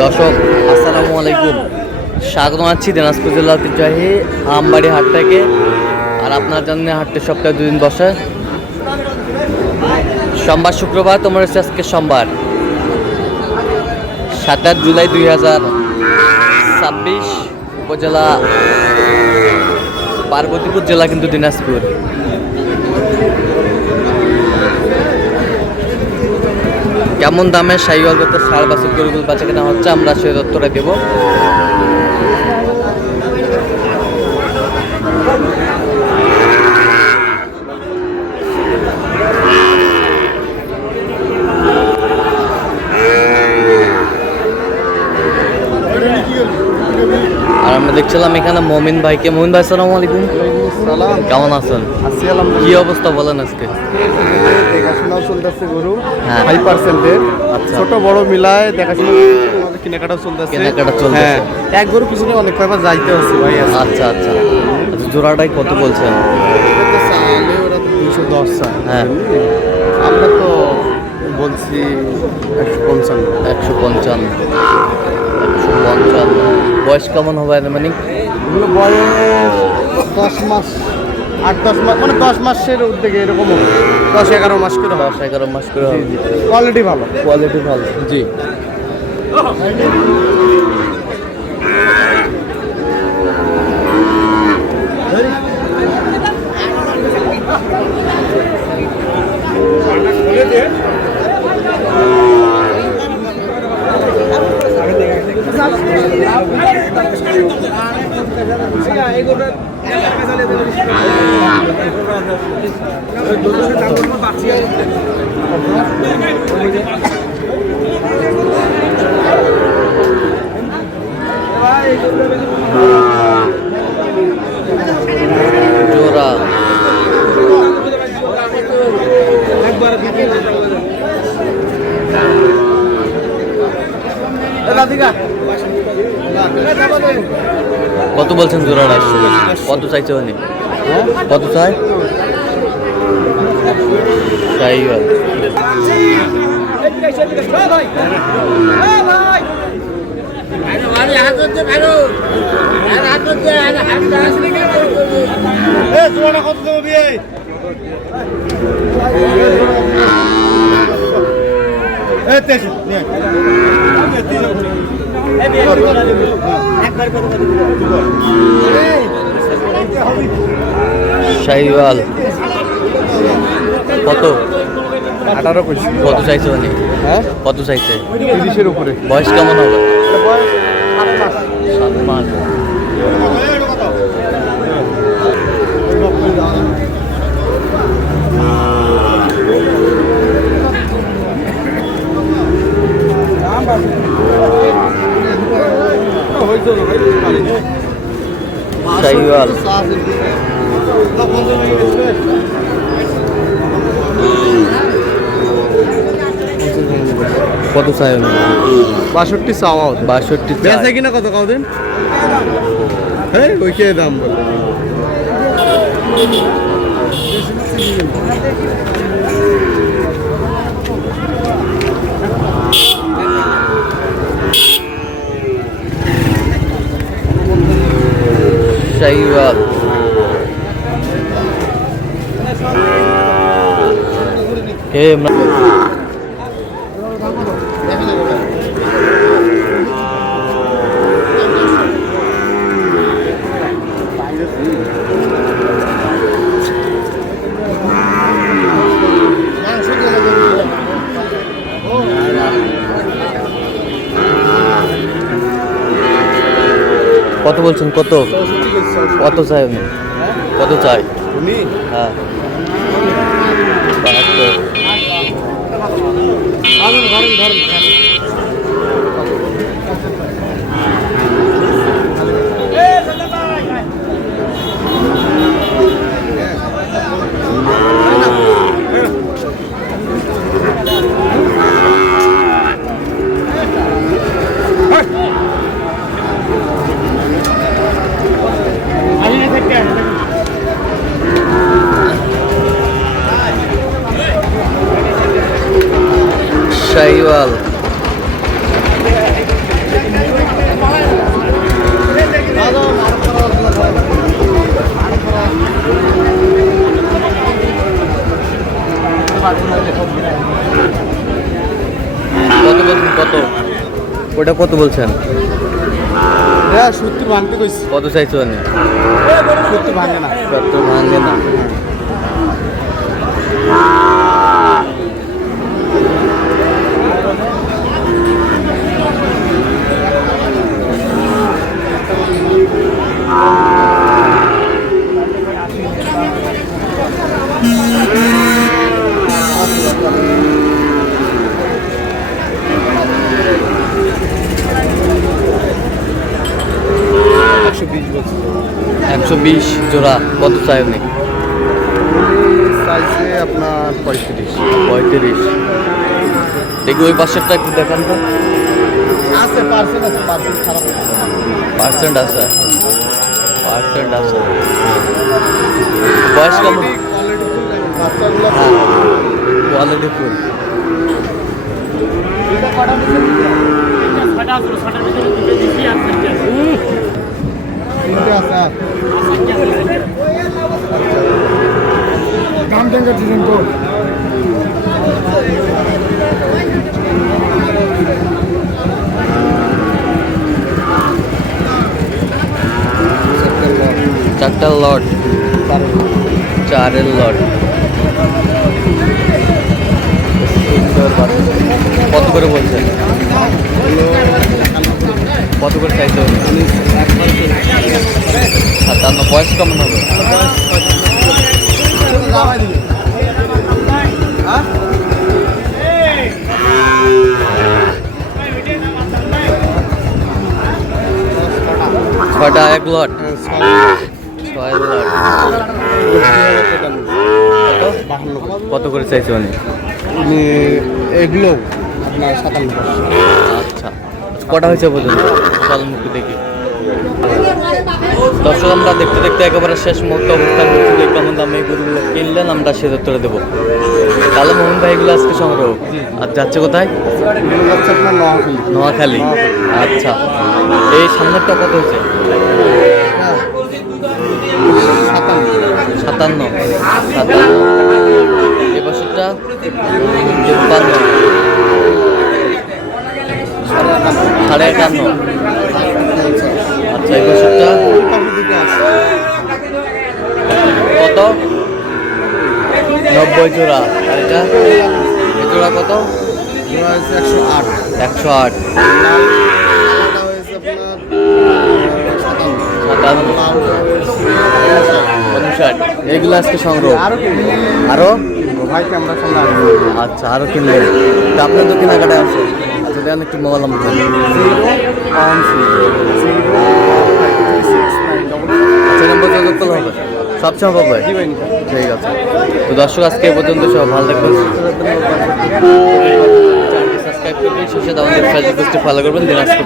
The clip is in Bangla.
দর্শক আসসালামু আলাইকুম, স্বাগত জানাচ্ছি দিনাজপুর জেলা ঐতিহ্যবাহী আমবাড়ি হাট থেকে। আর আপনার জন্য হাটটি সপ্তাহে 2 দিন বসে, সোমবার শুক্রবার। তোমার হচ্ছে আজকে সোমবার 27 জুলাই 2026, উপজেলা পার্বতীপুর, জেলা কিন্তু দিনাজপুর। কেমন দামে শাহিওয়াল গত সার বাছুর গরুগুলো বাচ্চা কেনা হচ্ছে, আমরা সেই তথ্যটা দেবো। আর আমরা দেখছিলাম এখানে মমিন ভাইকে। মমিন ভাই আসসালামু আলাইকুম। কেমন আছেন? কি অবস্থা বলেন আজকে? দেখাশোনাও চলতেছে গরু, হ্যাঁ। 5%-এর আচ্ছা। ছোট বড় মিলায় দেখাশোনা, কেনাকাটাও চলতেছে। হ্যাঁ, এক গরু পিছনে অনেক কয়বার যাইতে হচ্ছে ভাই। আচ্ছা আচ্ছা আচ্ছা, জোড়াটাই কত বলছেন? ওরা তো 210 চায়। হ্যাঁ, আমরা তো বলছি 155। 155। বয়স কেমন হবে মানে? এগুলো বয়স 10 মাস, 8-10 মাস, মানে 10 মাসের উদ্যোগে এরকম হবে। 10-11 মাস করে হবে। 10-11 মাস করে হবে। কোয়ালিটি ভালো। কোয়ালিটি ভালো, জি। জোড়া কত বলছেন জোড়াটা? কত চাইছে উনি? কত চাই? শাহিওয়াল। শাহিওয়াল কত? 18 কইছি। কত চাইছে উনি? হ্যাঁ, কত চাইছে? 30-এর উপরে। বয়স কেমন হবে? বয়স 7 মাস। 7 মাস। শাহিওয়াল কত চাই? 62 চাওয়া হতো। 62 বেচা কিনা কত কদিন? হ্যাঁ, ওইকে দাম বলে। শাহিওয়াল কত বলছেন? কত কত চাই উনি? কত চাই উনি? হ্যাঁ, 72। কত বলছেন কত? ওটা কত বলছেন? হ্যাঁ 70 ভাঙতে কইছি। কত চাইছো আমি? 70 ভাঙে না। 70 ভাঙে না। একশো 120 জোড়া। কত চাই আপনি? চাইছে আপনার 35। 35। দেখি ওই পাশেরটা একটু দেখান তো। আছে পার্সেন্ট আছে, পার্সেন্ট খারাপ না। পার্সেন্ট আছে, পার্সেন্ট আছে। বয়স কেমন? কোয়ালিটি ফুল লাগে বাচ্চাগুলো। Quality full. এটা কটা নিচে তিনটে আছে। দাম কেন দিলেন তো? চারটা লট, 4-এর লট। সুন্দর বাচ্চা। কত করে বলছেন? কত করে চাইতে হবে? 57। বয়স কেমন হবে? ছয়টা এক লট, 6 লট। কত করে চাইছে মানে? এগুলো আপনার 57। আচ্ছা, কটা হয়েছে পর্যন্ত? চল মুখে দেখি। দর্শক, আমরা দেখতে দেখতে একেবারে শেষ মুহূর্তে অবস্থান করছি যে কেমন দামে এই গরুগুলো কিনলেন আমরা সে উত্তরে দেবো। তাহলে মোহন ভাই এগুলো আজকে সংগ্রহ আর যাচ্ছে কোথায়? যাচ্ছে আপনার নোয়াখালী। আচ্ছা, এই সামনেরটা কত হয়েছে? 57। এই বছরটা 53। 51। আচ্ছা, এই বছরটা কত? 90 জোড়া। আর এটা এই জোড়া কত? 108। 108। 57। এইগুলো আজকে সংগ্রহ। আরো ভাইকে আমরা সঙ্গে আচ্ছা, আরো কিনলেন? তা আপনার তো কেনাকাটা আছে। আচ্ছা, দেন একটু মোবাইল নাম্বার। 0 আচ্ছা, নাম্বার যোগাযোগ করলে হবে? সবসময় পাবে? ঠিক আছে। তো দর্শক, আজকে এ পর্যন্ত সব ভালো থাকবেন। চ্যানেলটি সাবস্ক্রাইব করবেন, শেষে আমাদের ফেসবুক পেজটি ফলো করবেন। দিনাজপুর।